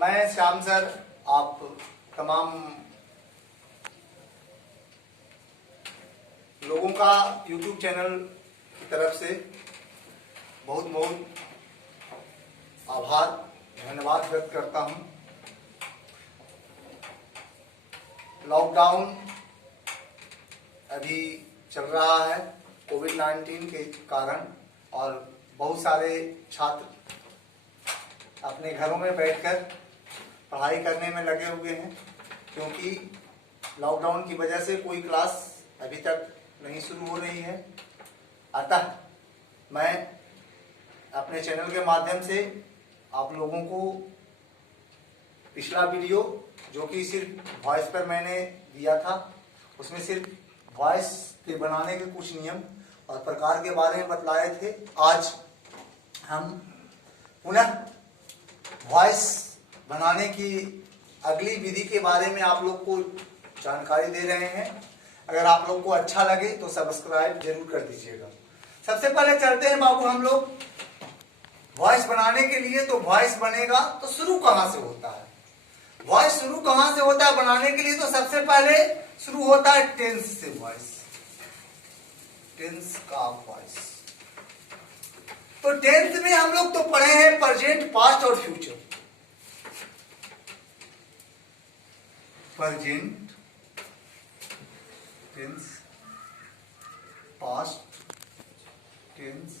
मैं श्याम सर आप तमाम लोगों का YouTube चैनल की तरफ से बहुत बहुत आभार धन्यवाद व्यक्त करता हूं। लॉकडाउन अभी चल रहा है कोविड-19 के कारण और बहुत सारे छात्र अपने घरों में बैठकर पढ़ाई करने में लगे हुए हैं, क्योंकि लॉकडाउन की वजह से कोई क्लास अभी तक नहीं शुरू हो रही है। अतः मैं अपने चैनल के माध्यम से आप लोगों को पिछला वीडियो जो कि सिर्फ वॉइस पर मैंने दिया था, उसमें सिर्फ वॉइस के बनाने के कुछ नियम और प्रकार के बारे में बतलाए थे। आज हम पुनः वॉइस बनाने की अगली विधि के बारे में आप लोग को जानकारी दे रहे हैं। अगर आप लोग को अच्छा लगे तो सब्सक्राइब जरूर कर दीजिएगा। सबसे पहले चलते हैं बाबू हम लोग वॉइस बनाने के लिए। तो वॉइस बनेगा तो शुरू कहां से होता है? वॉइस शुरू कहां से होता है बनाने के लिए? तो सबसे पहले शुरू होता है टेंस से। वॉइस टेंस का वॉइस, तो टेंथ में हम लोग तो पढ़े हैं प्रेजेंट, पास्ट और future. Present tense, past tense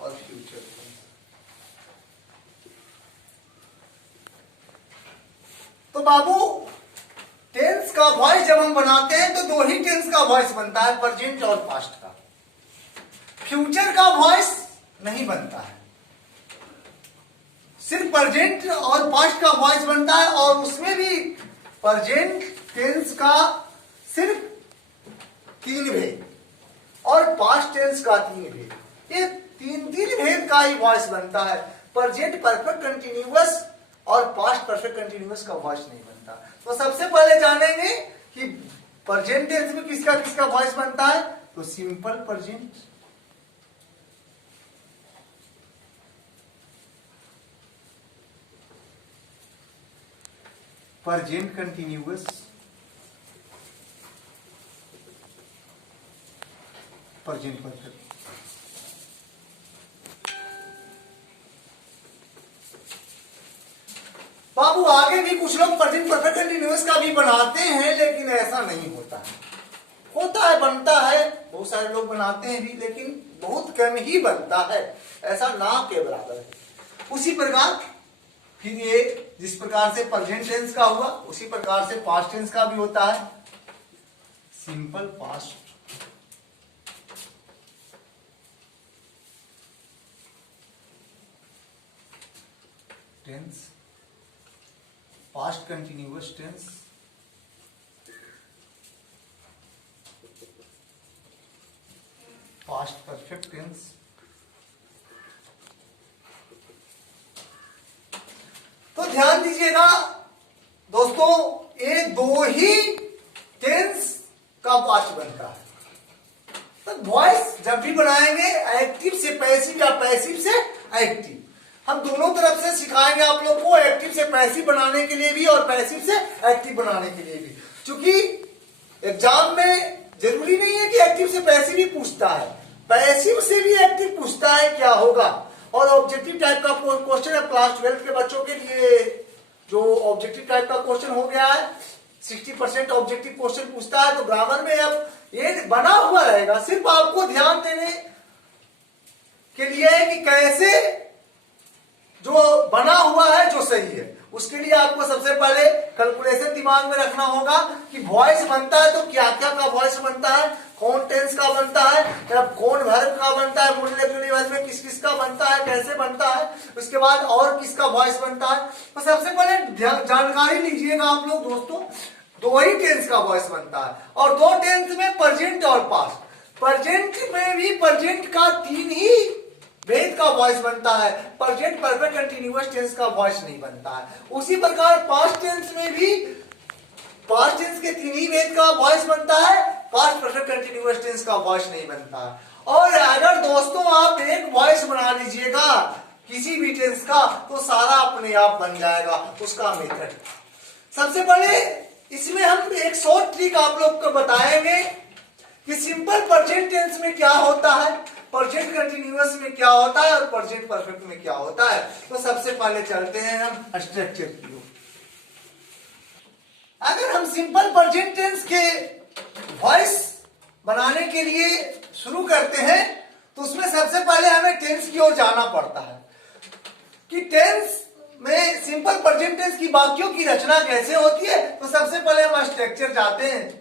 और फ्यूचर टेंस। तो बाबू टेंस का वॉइस जब हम बनाते हैं तो दो ही टेंस का वॉइस बनता है, प्रेजेंट और पास्ट का। फ्यूचर का वॉइस नहीं बनता है, सिर्फ प्रेजेंट और पास्ट का वॉइस बनता है, और उसमें भी प्रेजेंट टेंस का सिर्फ 3 भेद और पास्ट टेंस का 3 भेद। ये तीन भेद का ही वॉइस बनता है। प्रेजेंट परफेक्ट कंटिन्यूअस और पास्ट परफेक्ट कंटिन्यूअस का वॉइस नहीं बनता। तो सबसे पहले जानेंगे कि प्रेजेंट टेंस में किसका किसका वॉइस बनता है। तो simple present, present continuous, present perfect. बाबू आगे भी कुछ लोग प्रेजेंट परफेक्ट कंटिन्यूअस का भी बनाते हैं, लेकिन ऐसा नहीं होता है। होता है, बनता है, बहुत सारे लोग बनाते हैं भी, लेकिन बहुत कम ही बनता है, ऐसा ना के बराबर है। उसी प्रकार फिर ये जिस प्रकार से प्रेजेंट टेंस का हुआ, उसी प्रकार से पास्ट टेंस का भी होता है। Simple past tense, past continuous tense, past perfect tense, तो ध्यान दीजिएगा दोस्तों, ये दो ही टेंस का पास्ट बनता है। तो वॉइस जब भी बनाएंगे एक्टिव से पैसिव या पैसिव से एक्टिव, हम दोनों तरफ से सिखाएंगे आप लोग को, एक्टिव से पैसिव बनाने के लिए भी और पैसिव से एक्टिव बनाने के लिए भी। क्योंकि एग्जाम में जरूरी नहीं है कि एक्टिव से पैसिव ही पूछता है, पैसिव से भी एक्टिव पूछता है क्या होगा। और ऑब्जेक्टिव टाइप का क्वेश्चन है क्लास 12 के बच्चों के लिए, जो ऑब्जेक्टिव टाइप का क्वेश्चन हो गया है, 60% ऑब्जेक्टिव क्वेश्चन पूछता है। तो ग्रामर में अब ये बना हुआ रहेगा, सिर्फ आपको ध्यान देने के लिए है कि कैसे जो बना हुआ है जो सही है। उसके लिए आपको सबसे पहले कैलकुलेशन दिमाग में रखना होगा कि वॉइस बनता है तो क्या क्या का वॉइस बनता है, कौन टेंस का बनता है, कौन वर्ब का बनता है, वर्ब में किस किस का बनता है, कैसे बनता है, उसके बाद और किसका वॉइस बनता है। तो सबसे पहले जानकारी लीजिएगा आप लोग दोस्तों, दो ही टेंस का वॉइस बनता है, और दो टेंस में प्रेजेंट और पास्ट। प्रेजेंट में भी प्रेजेंट का 3 ही भेद का वॉइस बनता है, प्रेजेंट परफेक्ट कंटिन्यूअस टेंस का वॉइस नहीं बनता है। उसी प्रकार पास्ट टेंस में भी पास्ट टेंस के 3 ही भेद का वॉइस बनता है, पास्ट परफेक्ट कंटिन्यूअस टेंस का वॉइस नहीं बनता है। और अगर दोस्तों आप एक वॉइस बना लीजिएगा किसी भी टेंस का, तो सारा अपने आप बन जाएगा उसका मेथड। सबसे पहले इसमें हम एक शॉर्ट ट्रिक आप लोग को बताएंगे कि सिंपल प्रेजेंट टेंस में क्या होता है, प्रेजेंट कंटिन्यूअस में क्या होता है और प्रेजेंट परफेक्ट में क्या होता है। तो सबसे पहले चलते हैं हम स्ट्रक्चर की ओर। अगर हम सिंपल प्रेजेंट टेंस के वॉइस बनाने के लिए शुरू करते हैं तो उसमें सबसे पहले हमें टेंस की ओर जाना पड़ता है कि टेंस में सिंपल प्रेजेंट टेंस की वाक्यों की रचना कैसे होती है। तो सबसे पहले हम स्ट्रक्चर जाते हैं।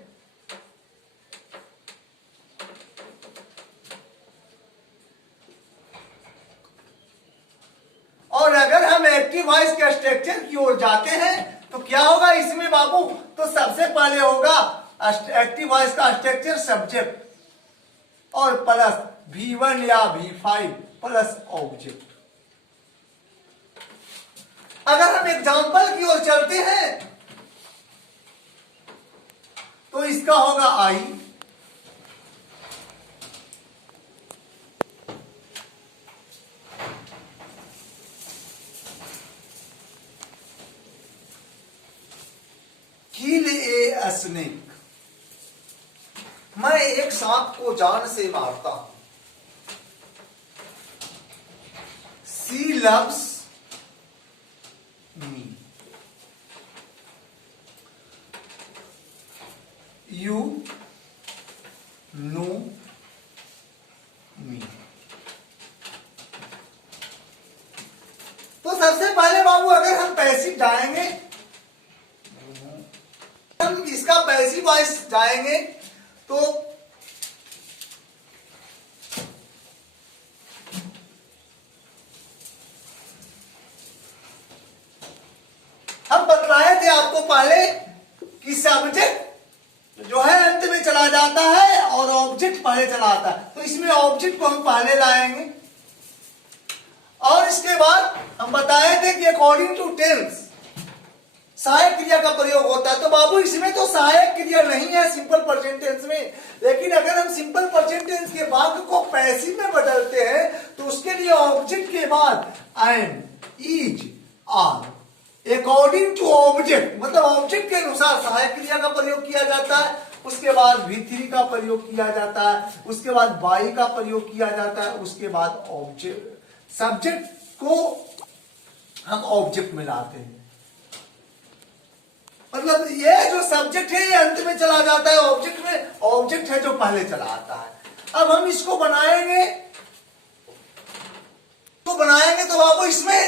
और अगर हम एक्टिव वॉइस के स्ट्रक्चर की ओर जाते हैं तो क्या होगा इसमें बाबू, तो सबसे पहले होगा एक्टिव वॉइस का स्ट्रक्चर सब्जेक्ट और प्लस V1 या V5 प्लस ऑब्जेक्ट। अगर हम एग्जाम्पल की ओर चलते हैं तो इसका होगा आई, किल ए स्नेक, मैं एक सांप को जान से मारता हूं। सी लव्स मी, यू नो मी। तो सबसे पहले बाबू अगर हम पैसिव जाएंगे, हम इसका पैसिव वॉइस जाएंगे तो हम बतलाए थे आपको पहले कि सब्जेक्ट जो है अंत में चला जाता है और ऑब्जेक्ट पहले चला आता है। तो इसमें ऑब्जेक्ट को हम पहले लाएंगे और इसके बाद हम बताए थे कि अकॉर्डिंग टू टेंस सहायक क्रिया का प्रयोग होता है। तो बाबू इसमें तो सहायक क्रिया नहीं है सिंपल प्रेजेंट टेंस में, लेकिन अगर हम सिंपल प्रेजेंट टेंस के वाक्य को पैसिव में बदलते हैं तो उसके लिए ऑब्जेक्ट के बाद am, is, are according to object, मतलब ऑब्जेक्ट के अनुसार सहायक क्रिया का प्रयोग किया जाता है। उसके बाद V3 का प्रयोग किया जाता है, उसके बाद बाई का प्रयोग किया जाता है, उसके बाद ऑब्जेक्ट सब्जेक्ट को हम ऑब्जेक्ट में लाते हैं। मतलब ये जो सब्जेक्ट है ये अंत में चला जाता है ऑब्जेक्ट में, ऑब्जेक्ट है जो पहले चला आता है। अब हम इसको बनाएंगे तो बाबू इसमें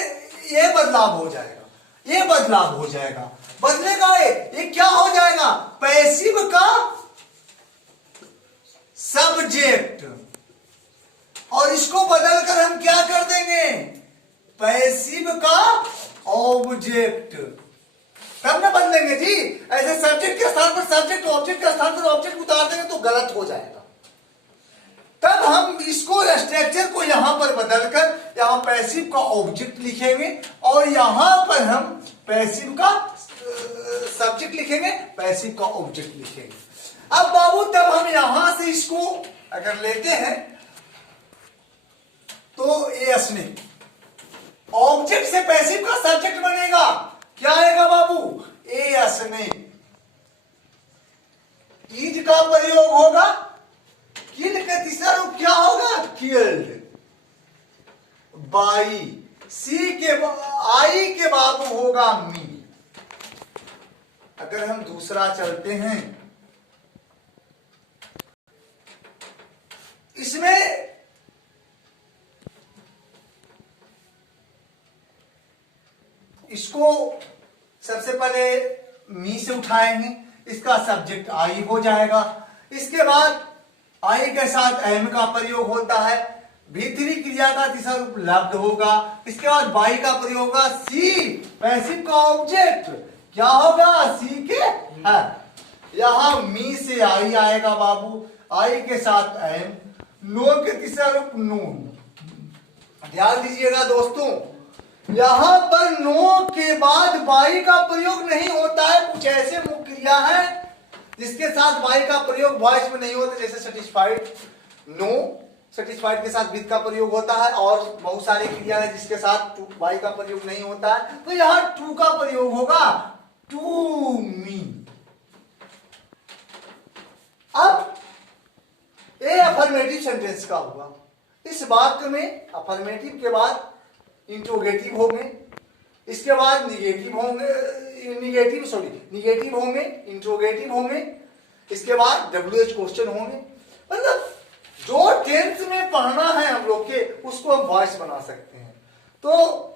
ये बदलाव हो जाएगा, ये बदलाव हो जाएगा। बदलेगा ये क्या हो जाएगा, पैसिव का सब्जेक्ट, और इसको बदलकर हम क्या कर देंगे, पैसिव का ऑब्जेक्ट। तब ना बदलेंगे जी, ऐसे सब्जेक्ट के स्थान पर सब्जेक्ट, ऑब्जेक्ट के स्थान पर ऑब्जेक्ट उतार देंगे तो गलत हो जाएगा। तब हम इसको स्ट्रक्चर को यहां पर बदलकर यहां पैसिव का ऑब्जेक्ट लिखेंगे और यहां पर हम पैसिव का सब्जेक्ट लिखेंगे, पैसिव का ऑब्जेक्ट लिखेंगे। अब बाबू तब हम यहां से इसको अगर लेते हैं तो ए स्नेक, ऑब्जेक्ट से पैसिव का सब्जेक्ट बनेगा, क्या आएगा बाबू, ए स्नेक। इज का प्रयोग होगा, किल का तीसरा रूप क्या होगा, किल्ड। बाई, सी के आई के बाबू होगा मी। अगर हम दूसरा चलते हैं इसमें इसको सबसे पहले मी से उठाएंगे, इसका सब्जेक्ट आई हो जाएगा। इसके बाद आई के साथ एम का प्रयोग होता है, V3 क्रिया का तीसरा रूप लब्ध होगा। इसके बाद बाई का प्रयोग होगा, सी पैसिव का ऑब्जेक्ट क्या होगा, सी के है। यहां मी से आई आएगा बाबू, आई के साथ एम, नो के तीसरा रूप नून। ध्यान दीजिएगा दोस्तों, यहां पर नो के बाद बाई का प्रयोग नहीं होता है। कुछ ऐसे मुख्य क्रिया है जिसके साथ बाई का प्रयोग वॉइस में नहीं होता, जैसे सेटिस्फाइड, नो, सेटिस्फाइड के साथ विद का प्रयोग होता है और बहुत सारे क्रिया है जिसके साथ टू बाई का प्रयोग नहीं होता है, तो यहां टू का प्रयोग होगा, टू मी। अब ए अफर्मेटिव सेंटेंस का हुआ। इस वाक्य में अफर्मेटिव के बाद इंट्रोगेटिव होंगे, इसके बाद निगेटिव होंगे, निगेटिव होंगे, इंट्रोगेटिव होंगे, इसके बाद WH क्वेश्चन होंगे। मतलब जो टेंस में पढ़ना है हम लोग के, उसको हम वॉइस बना सकते हैं। तो